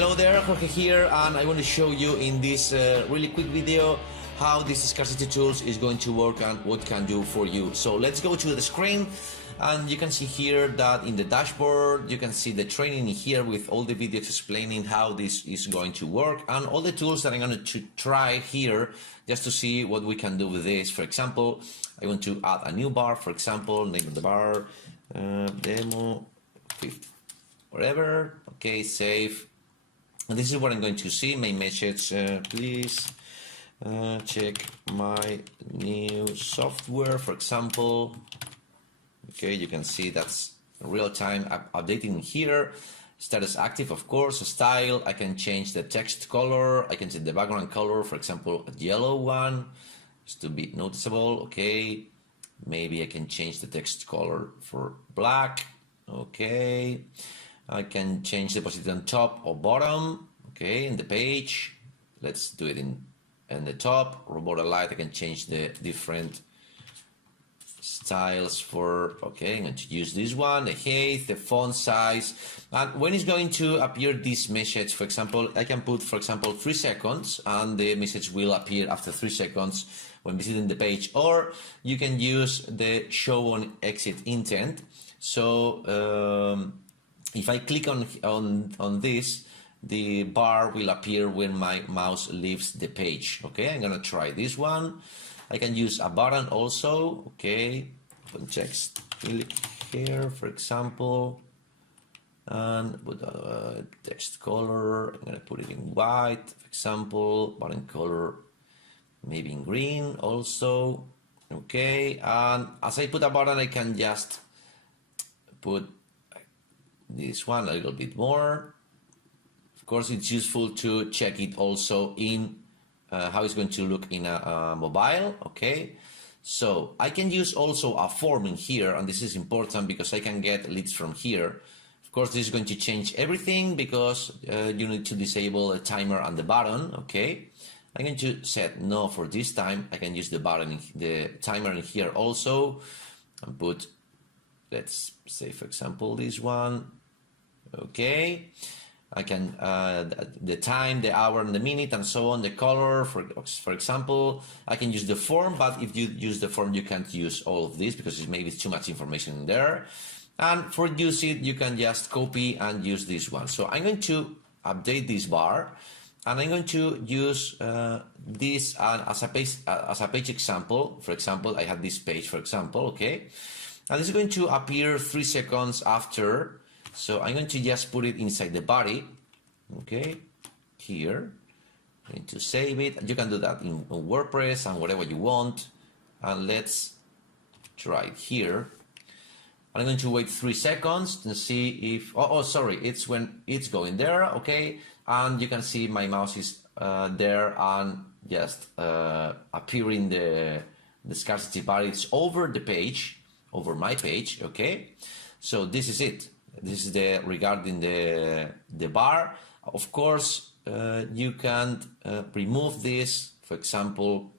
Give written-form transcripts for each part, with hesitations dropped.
Hello there, Jorge here, and I want to show you in this really quick video how this Scarcity Tools is going to work and what it can do for you. So let's go to the screen, and you can see here that in the dashboard you can see the training here with all the videos explaining how this is going to work and all the tools that I'm going to try here just to see what we can do with this. For example, I want to add a new bar, for example, name of the bar, demo 50, whatever. Okay, save. And this is what I'm going to see. My message, please check my new software, for example. Okay, you can see that's real time updating here. Status active, of course. Style, I can change the text color. I can change the background color, for example, a yellow one, just to be noticeable. Okay, maybe I can change the text color for black. Okay. I can change the position on top or bottom, okay, in the page. Let's do it in the top. Or border light, I can change the different styles for, okay, I'm going to use this one, the height, the font size. And when it's going to appear this message, for example, I can put, for example, 3 seconds, and the message will appear after 3 seconds when visiting the page. Or you can use the show on exit intent. So, if I click on this, the bar will appear when my mouse leaves the page. Okay, I'm gonna try this one. I can use a button also. Okay, text click here, for example, and put a text color. I'm gonna put it in white, for example. Button color maybe in green also. Okay, and as I put a button, I can just put this one a little bit more. Of course, it's useful to check it also in how it's going to look in a mobile. Okay, so I can use also a form in here, and this is important because I can get leads from here. Of course, this is going to change everything because you need to disable a timer and the button. Okay, I'm going to set no for this time. I can use the button, the timer in here also, and put, let's say, for example, this one. Okay, I can the time, the hour, and the minute, and so on. The color, for example, I can use the form, but if you use the form, you can't use all of this because maybe it's too much information in there. And for use it, you can just copy and use this one. So I'm going to update this bar, and I'm going to use this as a page example. For example, I have this page, for example. Okay, and this is going to appear 3 seconds after. So I'm going to just put it inside the body, okay, here. I'm going to save it. You can do that in WordPress and whatever you want. And let's try it here. I'm going to wait 3 seconds to see if, oh, sorry, it's when it's going there, okay. And you can see my mouse is there and just appearing the scarcity bar. It's over the page, over my page, okay. So this is it. This is the regarding the bar. Of course, you can remove this. For example,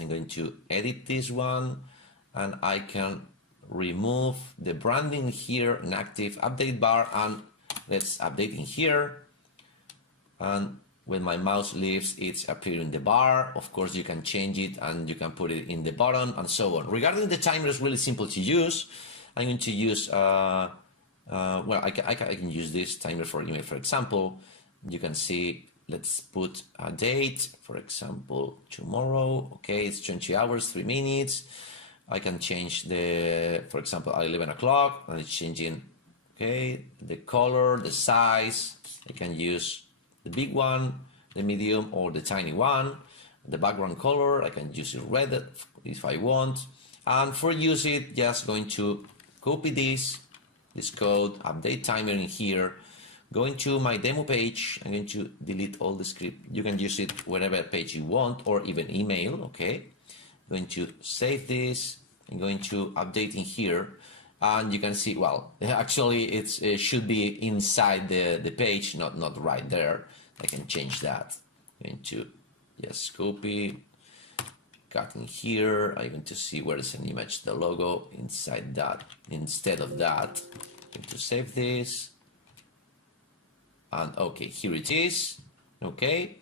I'm going to edit this one, and I can remove the branding here, an active update bar, and let's update in here. And when my mouse leaves, it's appearing the bar. Of course, you can change it and you can put it in the bottom and so on. Regarding the timer, it's really simple to use. I'm going to use well, I can use this timer for email, for example. You can see, let's put a date, for example, tomorrow. Okay, it's 20 hours, 3 minutes. I can change the, for example, at 11 o'clock, and it's changing, okay, the color, the size. I can use the big one, the medium, or the tiny one. The background color, I can use it red if I want. And for use it, just going to copy this code, update timer in here, going to my demo page. I'm going to delete all the script. You can use it whatever page you want, or even email, okay. Going to save this. I'm going to update in here, and you can see, well, actually it should be inside the page, not right there. I can change that. I'm going to just copy, cut in here. I'm going to see where is an image, the logo inside that. Instead of that, I'm going to save this, and okay, here it is. Okay,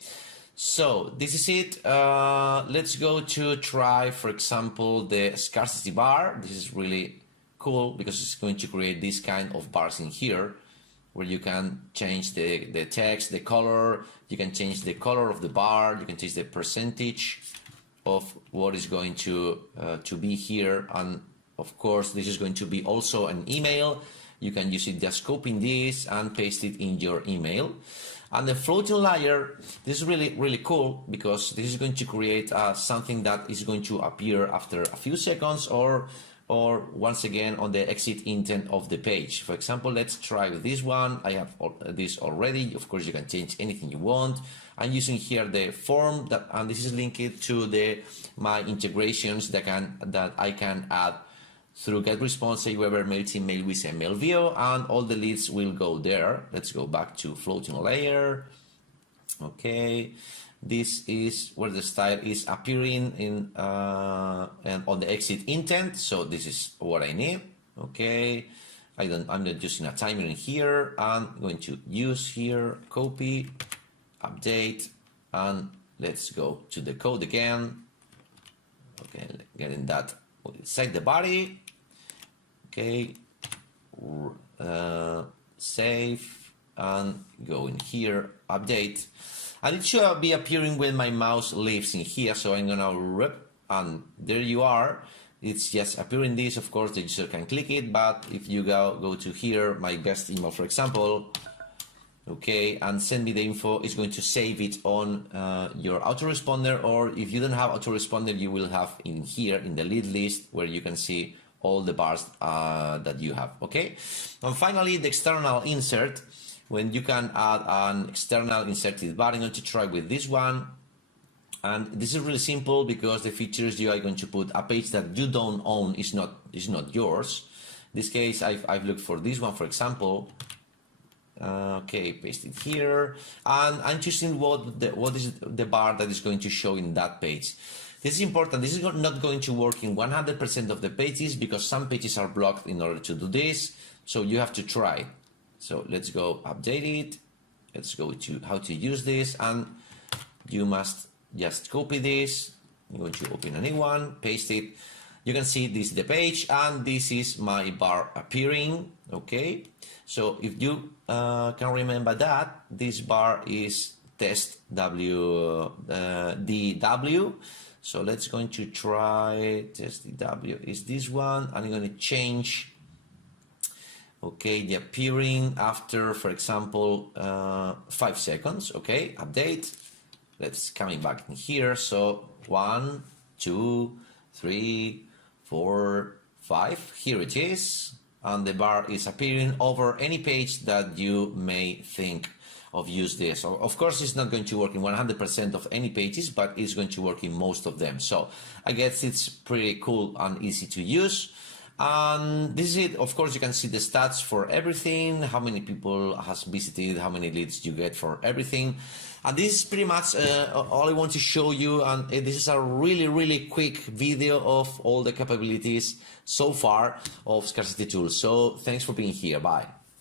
so this is it. Let's go to try, for example, the scarcity bar. This is really cool because it's going to create this kind of bars in here, where you can change the text, the color, you can change the color of the bar, you can change the percentage of what is going to be here, and of course this is going to be also an email. You can use it, just copy this and paste it in your email. And the floating layer, this is really cool because this is going to create something that is going to appear after a few seconds or once again on the exit intent of the page. For example, let's try this one. I have this already. Of course, you can change anything you want. I'm using here the form that, and this is linked to my integrations that I can add through GetResponse, Aweber, MailChimp, MailWiz, and MailView, and all the leads will go there. Let's go back to floating layer. Okay. This is where the style is appearing in and on the exit intent. So this is what I need. Okay, I'm not using a timer in here. I'm going to use here, copy, update, and let's go to the code again. Okay, getting that inside the body. Okay, save and go in here, update. And it should be appearing when my mouse leaves in here, so I'm gonna rip, and there you are. It's just appearing this. Of course, the user can click it, but if you go to here, my guest email, for example, okay, and send me the info, it's going to save it on your autoresponder, or if you don't have autoresponder, you will have in here in the lead list where you can see all the bars that you have, okay? And finally, the external insert. When you can add an external inserted bar, I'm going to try with this one. And this is really simple because the features you are going to put a page that you don't own is not yours. In this case, I've looked for this one, for example. Okay, paste it here. And I'm choosing what is the bar that is going to show in that page. This is important. This is not going to work in 100% of the pages because some pages are blocked in order to do this. So you have to try. So let's go update it. Let's go to how to use this, and you must just copy this. I'm going to open a new one, paste it. You can see this is the page, and this is my bar appearing. Okay, so if you can remember that this bar is test DW. So let's going to try test DW is this one, and I'm going to change. Okay, the appearing after, for example, 5 seconds. Okay, update. Let's coming back in here. So 1, 2, 3, 4, 5. Here it is, and the bar is appearing over any page that you may think of use this. So of course, it's not going to work in 100% of any pages, but it's going to work in most of them. So I guess it's pretty cool and easy to use. And this is it. Of course, you can see the stats for everything, how many people has visited, how many leads you get for everything. And this is pretty much all I want to show you. And this is a really quick video of all the capabilities so far of Scarcity Toolz. So thanks for being here. Bye.